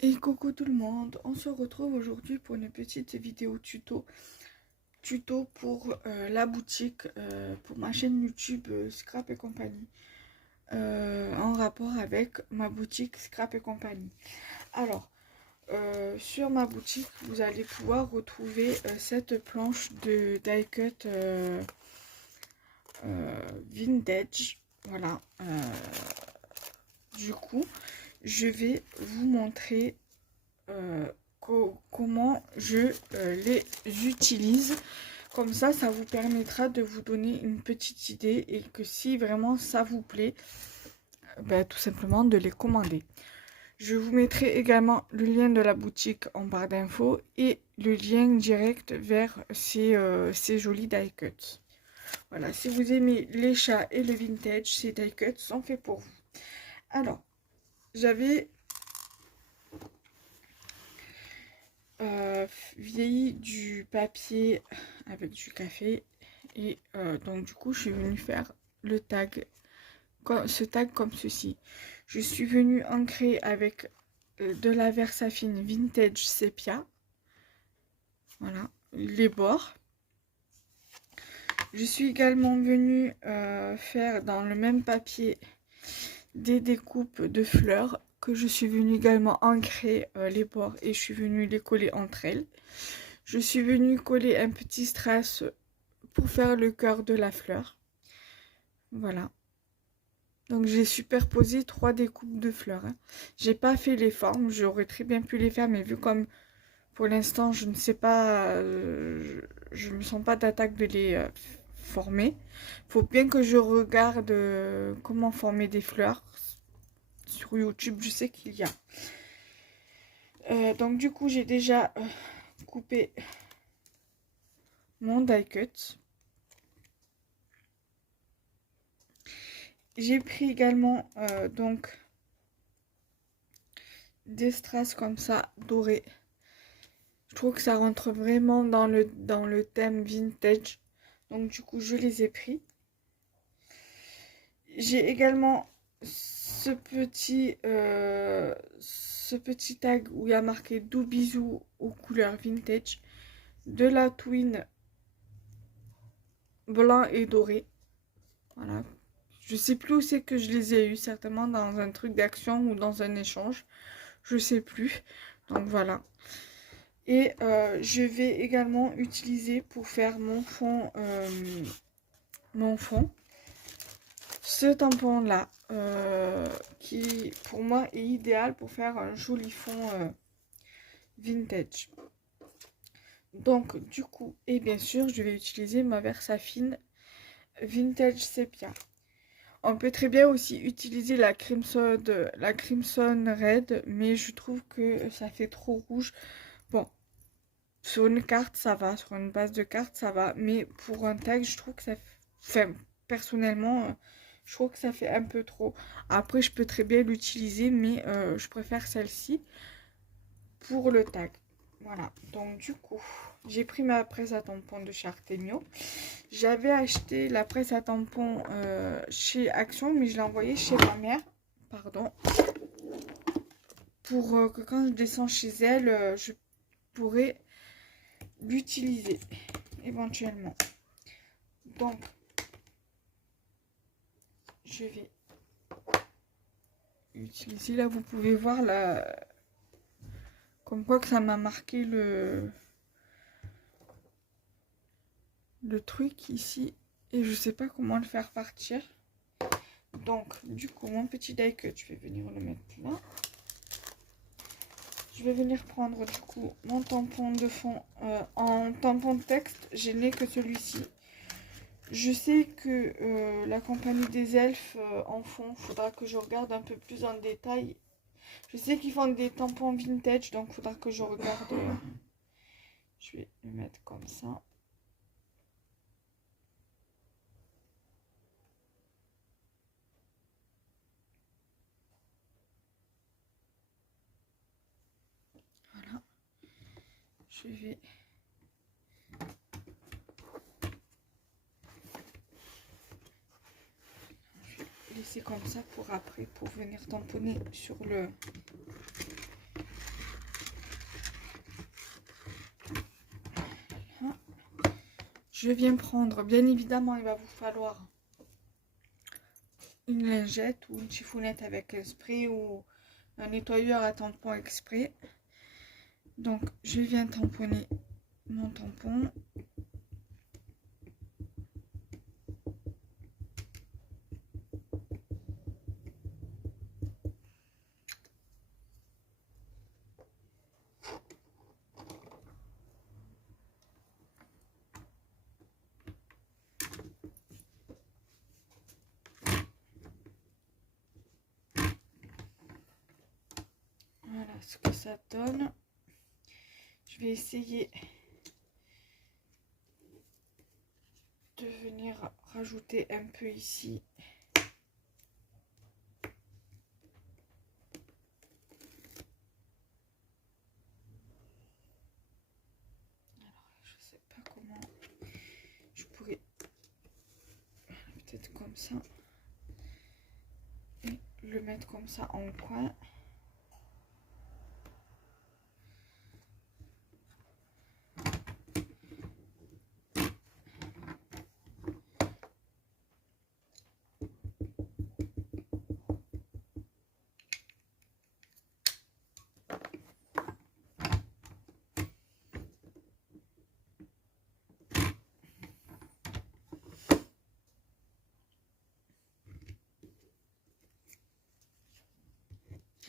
Et coucou tout le monde, on se retrouve aujourd'hui pour une petite vidéo tuto pour la boutique, pour ma chaîne YouTube Scrap et compagnie, en rapport avec ma boutique Scrap et compagnie. Alors, sur ma boutique, vous allez pouvoir retrouver cette planche de die cut vintage, voilà. Du coup, je vais vous montrer comment je les utilise. Comme ça vous permettra de vous donner une petite idée et que si vraiment ça vous plaît, tout simplement de les commander. Je vous mettrai également le lien de la boutique en barre d'infos et le lien direct vers ces jolis die cuts. Voilà, si vous aimez les chats et le vintage, ces die cuts sont faits pour vous. Alors, j'avais vieilli du papier avec du café et donc du coup je suis venue faire le tag, ce tag comme ceci. Je suis venue ancrer avec de la Versafine vintage sépia, voilà, les bords. Je suis également venue faire dans le même papier des découpes de fleurs que je suis venue également ancrer les bords et je suis venue les coller entre elles. Je suis venue coller un petit strass pour faire le cœur de la fleur. Voilà. Donc j'ai superposé 3 découpes de fleurs. J'ai pas fait les formes, j'aurais très bien pu les faire, mais vu comme pour l'instant je ne sais pas, je me sens pas d'attaque de les former. Faut bien que je regarde comment former des fleurs. Sur YouTube, je sais qu'il y a. Donc du coup, j'ai déjà coupé mon die cut. J'ai pris également donc des strass comme ça, dorés. Je trouve que ça rentre vraiment dans le thème vintage. Donc du coup, je les ai pris. J'ai également ce petit tag où il y a marqué doux bisous aux couleurs vintage, de la twin blanc et doré. Voilà. Je sais plus où c'est que je les ai eus, certainement dans un truc d'action ou dans un échange. Je sais plus. Donc voilà. Et je vais également utiliser pour faire mon fond, ce tampon là, qui pour moi est idéal pour faire un joli fond vintage. Donc du coup, et bien sûr, je vais utiliser ma Versafine vintage sépia. On peut très bien aussi utiliser la Crimson Red, mais je trouve que ça fait trop rouge. Bon, sur une carte ça va, sur une base de carte ça va, mais pour un tag je trouve que ça fait, enfin, personnellement, je trouve que ça fait un peu trop. Après je peux très bien l'utiliser, mais je préfère celle-ci pour le tag. Voilà, donc du coup, j'ai pris ma presse à tampons de chez Artemio. J'avais acheté la presse à tampons chez Action, mais je l'ai envoyée chez ma mère, pardon, pour que quand je descends chez elle, je pourrais l'utiliser éventuellement. Donc, je vais utiliser, là vous pouvez voir la... comme quoi que ça m'a marqué le truc ici et je sais pas comment le faire partir. Donc du coup mon petit die cut, je vais venir le mettre là. Je vais venir prendre du coup mon tampon de fond en tampon de texte. Je n'ai que celui-ci. Je sais que la compagnie des elfes en font. Faudra que je regarde un peu plus en détail. Je sais qu'ils font des tampons vintage, donc faudra que je regarde. Je vais le mettre comme ça. Voilà. Je vais laisser comme ça pour après, pour venir tamponner sur le je viens prendre, bien évidemment, il va vous falloir une lingette ou une chiffonnette avec un spray ou un nettoyeur à tampon exprès. Donc, je viens tamponner mon tampon. Voilà ce que ça donne. Je vais essayer de venir rajouter un peu ici. Alors, je sais pas comment je pourrais, peut-être comme ça, et le mettre comme ça en coin.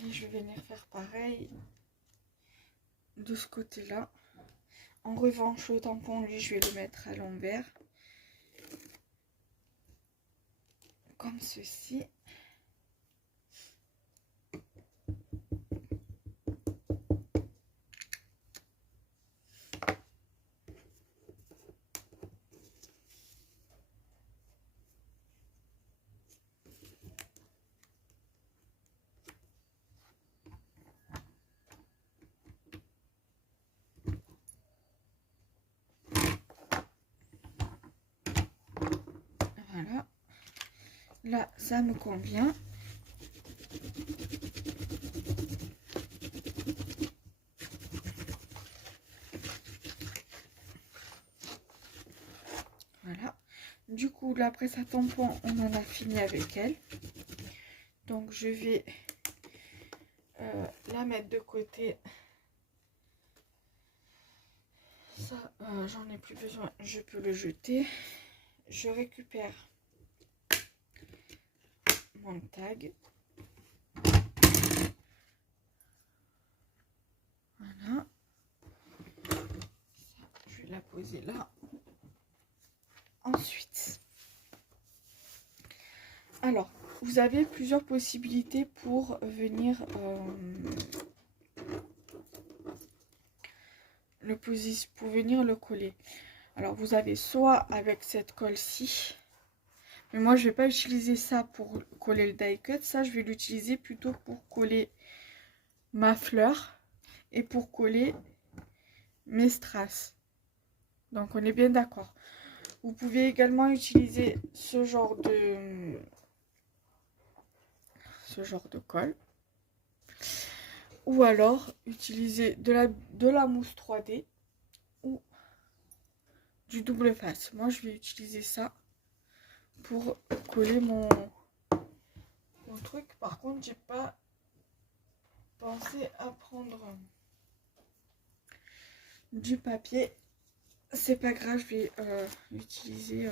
Et je vais venir faire pareil de ce côté-là. En revanche, le tampon, lui, je vais le mettre à l'envers. Comme ceci. Voilà. Là, ça me convient. Voilà. Du coup, la presse à tampon, on en a fini avec elle. Donc, je vais la mettre de côté. Ça, j'en ai plus besoin. Je peux le jeter. Je récupère mon tag. Voilà. Ça, je vais la poser là. Ensuite, alors, vous avez plusieurs possibilités pour venir le coller. Alors, vous avez soit avec cette colle-ci, mais moi, je vais pas utiliser ça pour coller le die cut. Ça, je vais l'utiliser plutôt pour coller ma fleur et pour coller mes strass. Donc, on est bien d'accord. Vous pouvez également utiliser ce genre de colle. Ou alors, utiliser de la mousse 3D ou du double face. Moi, je vais utiliser ça pour coller mon truc. Par contre, j'ai pas pensé à prendre du papier. C'est pas grave, je vais utiliser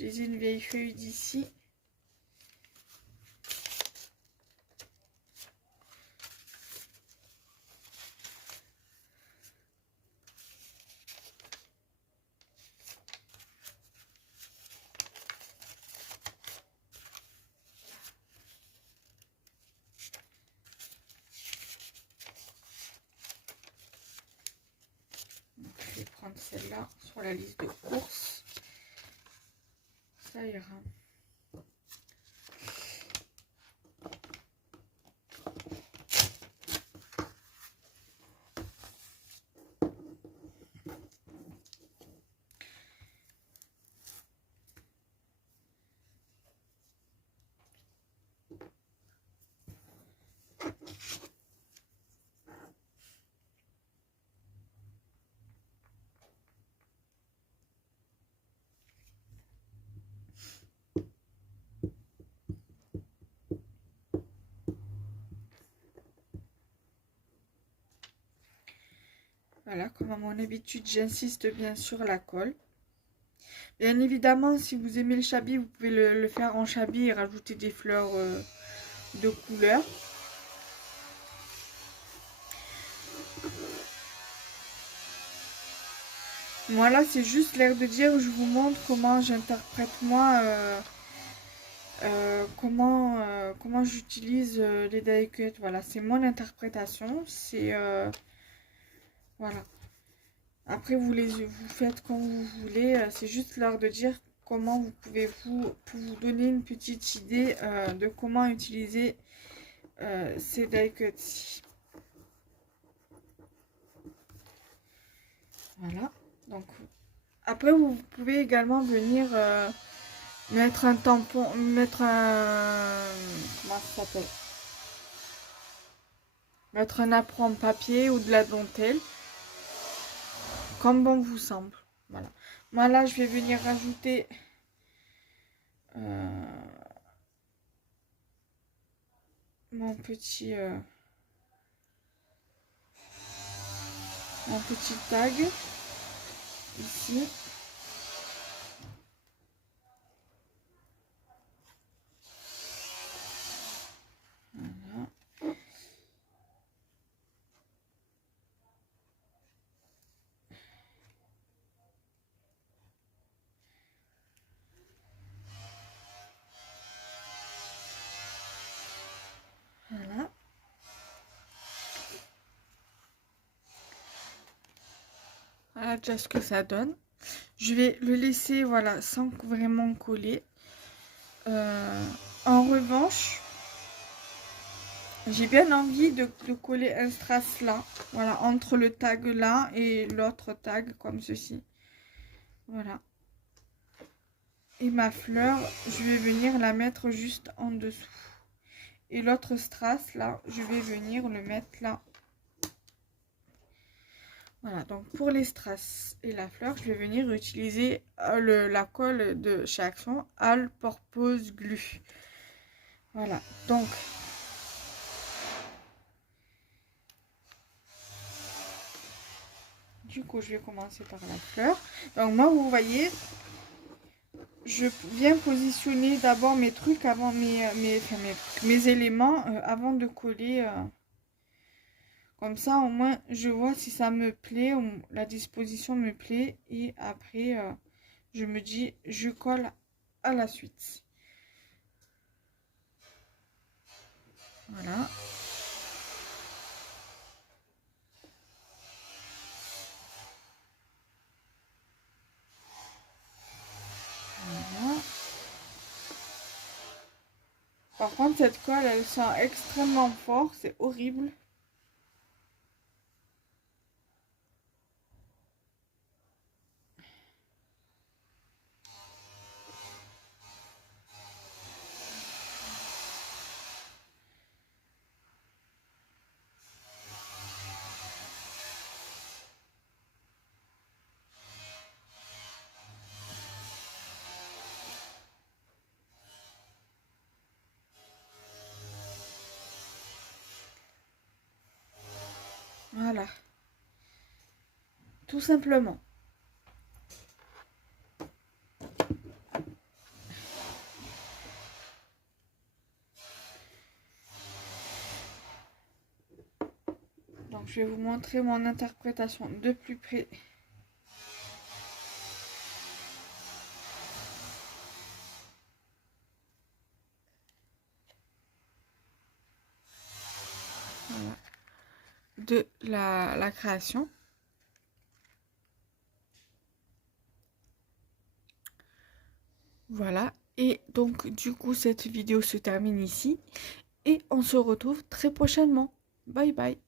une vieille feuille d'ici. Je vais prendre celle-là sur la liste de courses. Ça ira. Voilà, comme à mon habitude, j'insiste bien sur la colle. Bien évidemment, si vous aimez le chabi, vous pouvez le faire en chabi et rajouter des fleurs de couleur. Voilà, c'est juste l'air de dire, je vous montre comment j'interprète moi, comment j'utilise les die cut. Voilà, c'est mon interprétation, c'est voilà. Après, vous faites comme vous voulez, c'est juste l'heure de dire comment vous pouvez pour vous donner une petite idée de comment utiliser ces die cuts. Voilà, donc après vous pouvez également venir mettre un tampon, mettre un, comment ça s'appelle, mettre un apron en papier ou de la dentelle, comme bon vous semble. Voilà. Moi là, je vais venir rajouter mon petit tag ici. Voilà. Voilà. Voilà déjà ce que ça donne. Je vais le laisser, voilà, sans vraiment coller. En revanche, j'ai bien envie de coller un strass là, voilà, entre le tag là et l'autre tag, comme ceci. Voilà. Et ma fleur, je vais venir la mettre juste en dessous. Et l'autre strass là, je vais venir le mettre là. Voilà, donc pour les strass et la fleur, je vais venir utiliser la colle de chez Action, All Purpose Glue. Voilà, donc du coup, je vais commencer par la fleur. Donc moi, vous voyez, je viens positionner d'abord mes trucs avant mes éléments avant de coller. Comme ça, au moins, je vois si ça me plaît, la disposition me plaît. Et après, je me dis, je colle à la suite. Voilà. Voilà. Par contre, cette colle, elle sent extrêmement fort. C'est horrible. Voilà. Tout simplement. Donc, je vais vous montrer mon interprétation de plus près. Voilà. De la création. Voilà. Et donc, du coup, cette vidéo se termine ici. Et on se retrouve très prochainement. Bye bye.